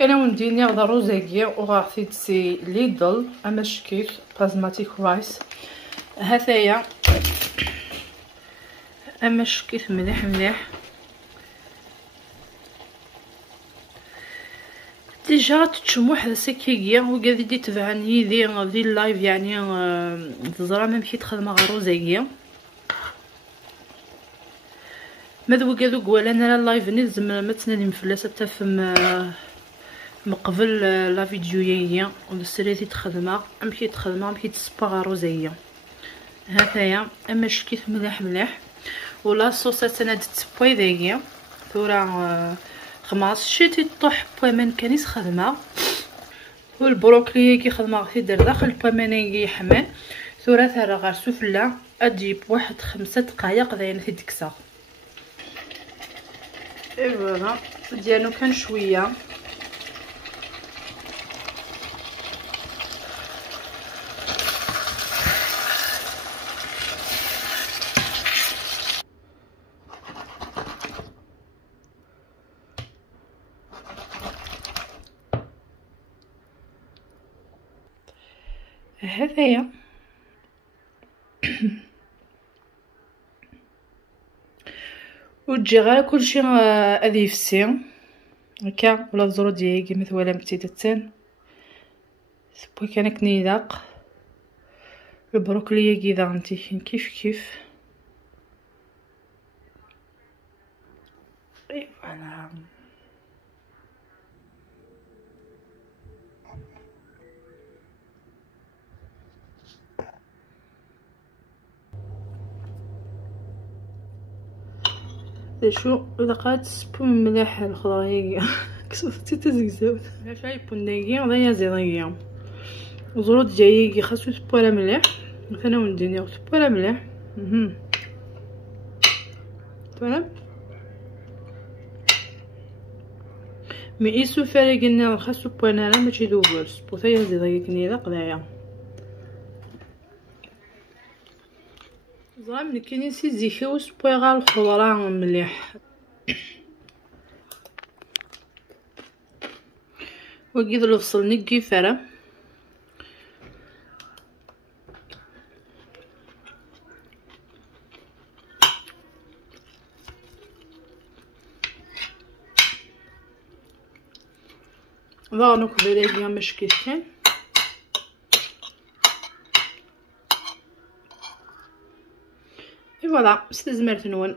انا ونديني هذا روزاكيا وغاعطيت سي ليدل اما شكيت بازماتيك رايس هذايا اما شكيت مليح مليح. ديجا تشموح هذا سكيكيا وقاعد يدي تبعني ذي اللايف يعني تزرع ما مشيت خدمه غير روزاكيا ماذا قالوا ولا انا اللايف نلزم ما تنادي مفلسه تفهم مقبل لا فيديويا ونسريتي تخدمه مشي تخدمه مشي تصبغ روزيه هكايا اما شكيت مليح مليح ولا صوصات انا درت بوي داكيا ثورا خماس شتي طح بوي من كانيس خدمه والبروكلي كي خدمه غير دار داخل بوي مناكي حمان ثورا ثرا غير سفله اجيب واحد 5 دقائق داينه في ديكسا اي فوالا ديالو كان شويه هذايا وتجي غير كلشي غادي يفسي هكا ولا الزرو ديالي كيما ثوالا مبتدتان سبوي كان كنيداق البروكلي كيدا انتي كيف كيف اي فوالا شو لقات سبون مليح الخضره هي كسوتي تزكزاوت شاي بونداكي غيا زيريا وزرود جاي خاصو سبولا مليح انا ونديني سبولا مليح فوالا مي ايسو فارقنا خاصو بوانا لا ماشي دوبل سبوثايا زيريا كنيدا قدايا زعما ملي كاينين سي زيكاو سبوي غير الخضره مليح وكيد الفصل نكي فرا ضانو كبيريا مشكيتين فوالا استزمرت نون